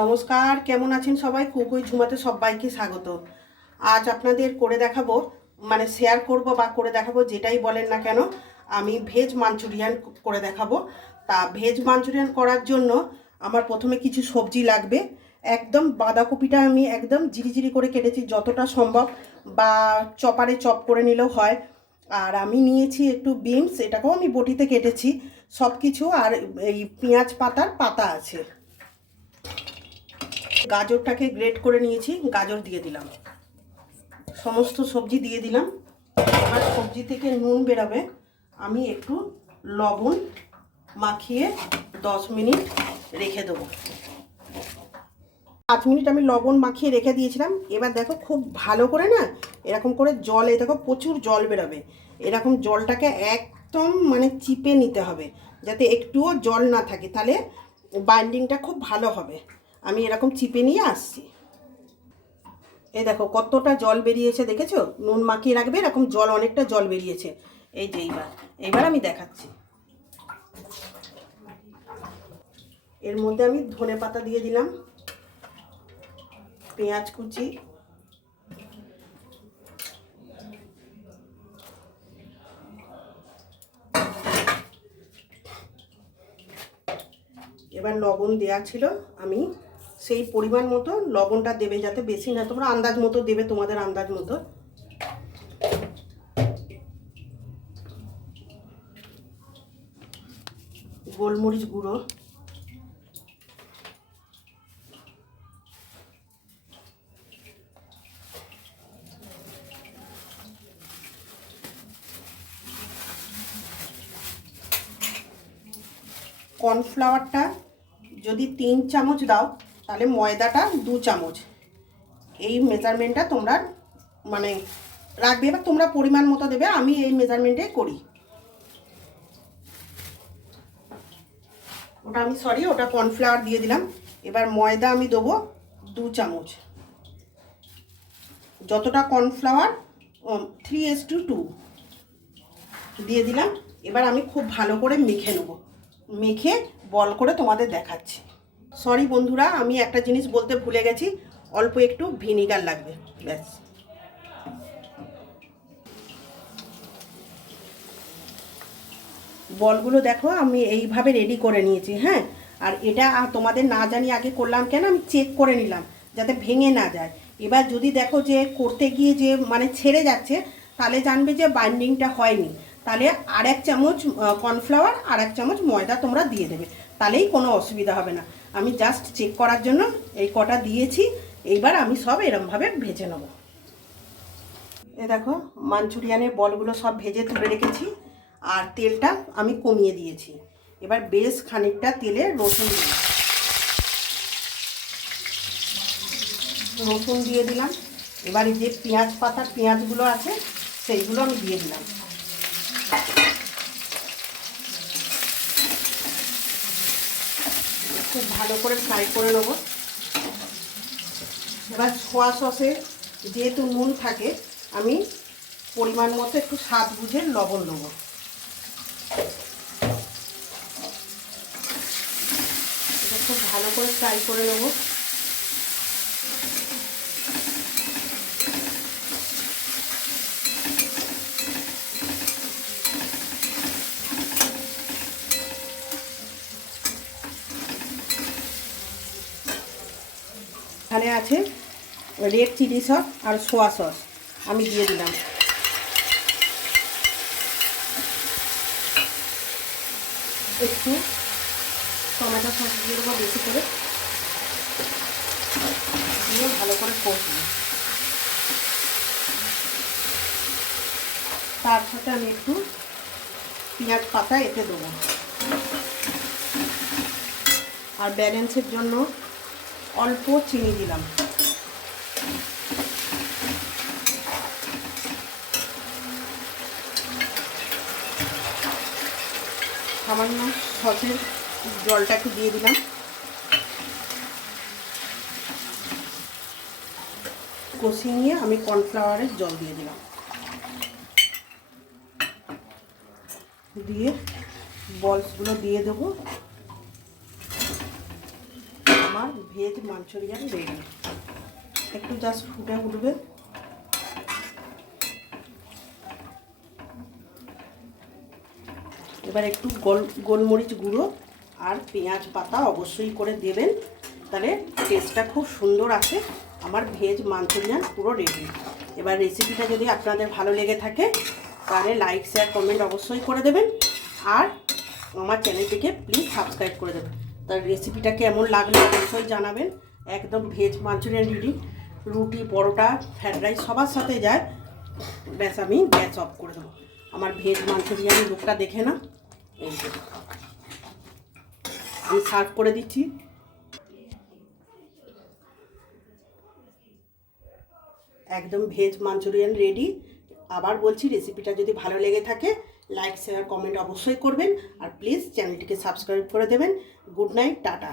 নমস্কার, কেমন আছেন সবাই? কুকুই ঝুমাতে সবাইকে স্বাগত। আজ আপনাদের করে দেখাবো, মানে শেয়ার করব বা করে দেখাবো, যেটাই বলেন না কেন, আমি ভেজ মাঞ্চুরিয়ান করে দেখাবো। তা ভেজ মাঞ্চুরিয়ান করার জন্য আমার প্রথমে কিছু সবজি লাগবে। একদম বাঁধাকপিটা আমি একদম জিরি করে কেটেছি যতটা সম্ভব, বা চপারে চপ করে নিলেও হয়। আর আমি নিয়েছি একটু বিনস, এটাকেও আমি বটিতে কেটেছি সব কিছু। আর এই পেঁয়াজ পাতার পাতা আছে। গাজরটাকে গ্রেট করে নিয়েছি, গাজর দিয়ে দিলাম, সমস্ত সবজি দিয়ে দিলাম। এবার সবজি থেকে নুন বেরোবে, আমি একটু লবণ মাখিয়ে 10 মিনিট রেখে দেবো। 5 মিনিট আমি লবণ মাখিয়ে রেখে দিয়েছিলাম। এবার দেখো খুব ভালো করে না এরকম করে জল, এই দেখো প্রচুর জল বেরোবে, এরকম জলটাকে একদম মানে চিপে নিতে হবে যাতে একটুও জল না থাকে, তাহলে বাইন্ডিংটা খুব ভালো হবে। আমি এরকম চিপে নিয়ে আসছি। এই দেখো কতটা জল বেরিয়েছে, দেখেছো? নুন মাখিয়ে রাখবে, এরকম জল, অনেকটা জল বেরিয়েছে। এই যে এইবার আমি দেখাচ্ছি। এর মধ্যে আমি ধনে পাতা দিয়ে দিলাম, পেঁয়াজ কুচি, এবার লবণ দেওয়া ছিল, আমি সেই পরিমাণ মতো লবণটা দেবে, যাতে বেশি না, তোমরা আন্দাজ মতো দেবে, তোমাদের আন্দাজ মতো। গোলমরিচ গুঁড়ো, কর্নফ্লাওয়ারটা যদি 3 চামচ দাও তাহলে ময়দাটা 2 চামচ, এই মেজারমেন্টটা তোমরা মানে রাখবে। এবার তোমরা পরিমাণ মতো দেবে, আমি এই মেজারমেন্টে করি। ওটা কর্নফ্লাওয়ার দিয়ে দিলাম। এবার ময়দা আমি দেবো 2 চামচ, যতটা কর্নফ্লাওয়ার 3:2 দিয়ে দিলাম। এবার আমি খুব ভালো করে মেখে নেব, মেখে বল করে তোমাদের দেখাচ্ছি। সরি বন্ধুরা, আমি একটা জিনিস বলতে ভুলে গেছি, অল্প একটু ভিনিগার লাগবে, ব্যাস। বলগুলো দেখো আমি এইভাবে রেডি করে নিয়েছি, হ্যাঁ। আর এটা তোমাদের না জানি আগে করলাম কেন, আমি চেক করে নিলাম যাতে ভেঙে না যায়। এবার যদি দেখো যে করতে গিয়ে যে মানে ছেড়ে যাচ্ছে, তাহলে জানবে যে বাইন্ডিংটা হয়নি, তাহলে আর 1 চামচ কর্নফ্লাওয়ার আর 1 চামচ ময়দা তোমরা দিয়ে দেবে, তাহলেই কোনো অসুবিধা হবে না। আমি জাস্ট চেক করার জন্য এই কটা দিয়েছি। এইবার আমি সব এরমভাবে ভেজে নেব। এ দেখো মাঞ্চুরিয়ানের বলগুলো সব ভেজে তুলে রেখেছি, আর তেলটা আমি কমিয়ে দিয়েছি। এবার বেশ খানিকটা তেলে রসুন দিয়ে দিলাম। এবার যে পেঁয়াজ পাতার পেঁয়াজগুলো আছে সেইগুলো আমি দিয়ে দিলাম। খুব ভালো করে ফ্রাই করে নেব। এবার সোয়া সসে যেহেতু নুন থাকে, আমি পরিমাণ মতো একটু স্বাদ বুঝে লবণ দেবো। এটা খুব ভালো করে ফ্রাই করে নেব। এখানে আছে রেড চিলি সস আর সোয়া সস, আমি দিয়ে দিলাম। একটু টমেটো সস দিয়ে দেবো বেশি করে, দিয়ে ভালো করে কষবো। তার সাথে আমি একটু পেঁয়াজ পাতা এতে দেবো। আর ব্যালেন্সের জন্য অল্প চিনি দিলাম। সামান্য সসের জলটা একটু দিয়ে দিলাম। কষিয়ে নিয়ে আমি কর্নফ্লাওয়ারের জল দিয়ে দিলাম, দিয়ে বলসগুলো দিয়ে দেবো। আমার ভেজ মাঞ্চুরিয়ান রেডি। একটু জাস্ট ফুটে উঠবে। এবার একটু গোলমরিচ গুঁড়ো আর পেঁয়াজ পাতা অবশ্যই করে দেবেন, তাহলে টেস্টটা খুব সুন্দর আসে। আমার ভেজ মাঞ্চুরিয়ান পুরো রেডি। এবার রেসিপিটা যদি আপনাদের ভালো লেগে থাকে তাহলে লাইক শেয়ার কমেন্ট অবশ্যই করে দেবেন, আর আমার চ্যানেলটিকে প্লিজ সাবস্ক্রাইব করে দেবেন। তার রেসিপিটা কেমন লাগলো অবশ্যই জানাবেন। একদম ভেজ মাঞ্চুরিয়ান রেডি, রুটি পরোটা ফ্রাইড রাইস সবার সাথে যায়। ব্যাস আমি গ্যাস অফ করে দেবো। আমার ভেজ মাঞ্চুরিয়ান লুকটা দেখে না, এই যে আমি সার্ভ করে দিচ্ছি। একদম ভেজ মাঞ্চুরিয়ান রেডি। আবার বলছি, রেসিপিটা যদি ভালো লেগে থাকে লাইক শেয়ার কমেন্ট অবশ্যই করবেন, আর প্লিজ চ্যানেলটিকে সাবস্ক্রাইব করে দেবেন। Good night, tata.